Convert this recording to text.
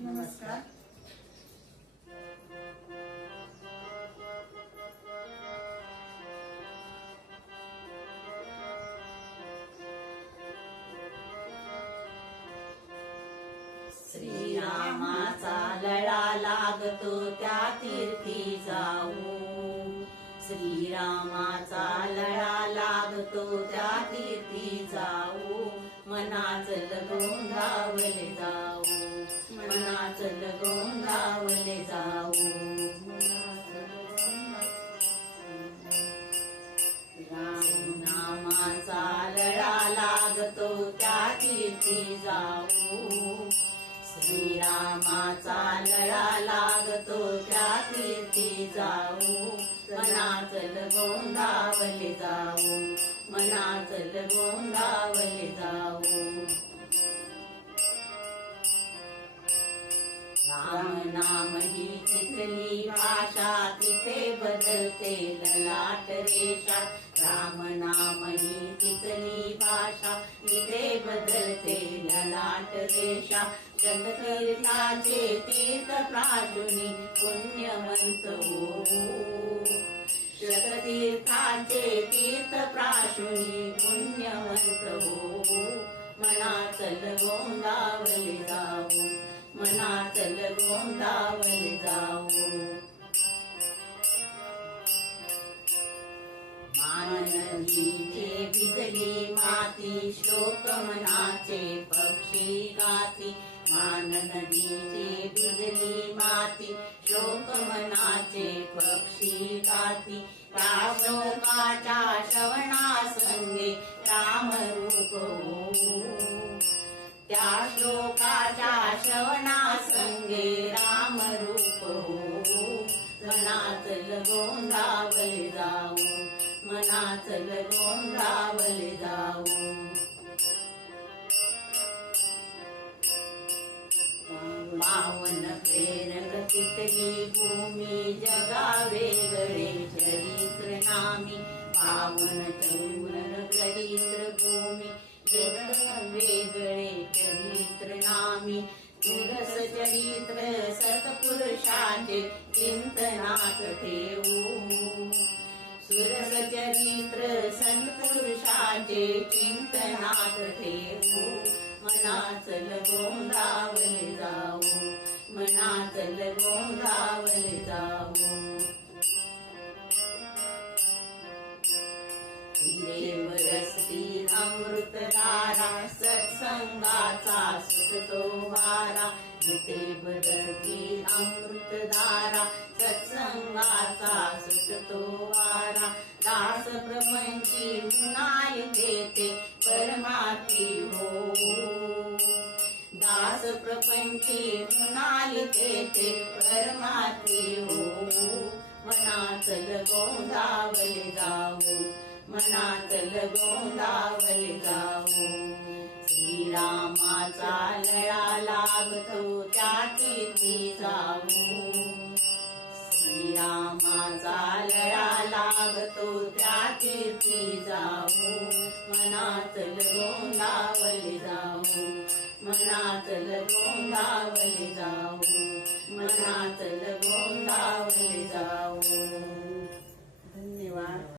नमस्कार. श्रीरामाचा लळा लागतो त्या तीर्थी जाऊ. श्रीरामाचा लळा लागतो त्या तीर्थी जाऊ. मनाचल गोंदावले जाऊ. मनाचल गोंदावले जाऊ. रामनामाचा लळा लागतो त्या तीर्थी जाऊ. श्रीरामाचा लळा लागतो त्या तीर्थी जाऊ. मनाचल गोंदावले जाऊ. मनाचल गोंदावले जाऊ. राम नाम ही तिथली भाषा तिथे बदलते ललाट रेषा. राम नाम ही तिथली भाषा तिथे बदलते ललाट रेषा. शततीर्थाचे तीर्थ प्राशुनी पुण्यवंत हो. शततीर्थाचे तीर्थ प्राशुनी पुण्यवंत हो. मनाचल गोंदावले जाऊ. मनाचल गोंदावले जाऊ. मानवीचे भिजली माती श्लोक मनाचे पक्षी गाती. मान नदीचे भिजली माती श्लोक मनाचे पक्षी गाती. त्या श्लोकाच्या श्रवणासंगे रामरूप हो. त्या श्लोकाच्या श्रवणासंगे रामरूप हो. मनाचल गोंदावले जाऊ. मनाचल गोंदावले जाऊ. पावन प्रेरक तिथली भूमी जगा वेगळे चरित्र नामी. पावन तरुण चरित्र भूमी वेगळे चरित्र नामी. तुरस चरित्र सत्पुरुषाचे चिंतनात ठेवू. सुरस चरित्र सत्पुरुषाचे चिंतनात ठेवू. मनाचल गोंदावले जाऊ. मनाचल गोंदावले जाऊ. देवरसती अमृतधारा सत्संगाचा सुटतो वारा. जिथे बदलती अमृतधारा सत्संगाचा सुटतो वारा. दास प्रपंची मुनाय देते परमार्थी हो. दास प्रपंची मुनाय देते परमार्थी हो. मनाचल गोंदावले जाऊ. मनाचल गोंदावले जाऊ. श्रीरामाचा लळा लागतो त्या तीर्थी जाऊ. श्रीरामाचा लळा लागतो त्या तीर्थी जाऊ. मनाचल गोंदावले जाऊ. मनाचल गोंदावले जाऊ. मनाचल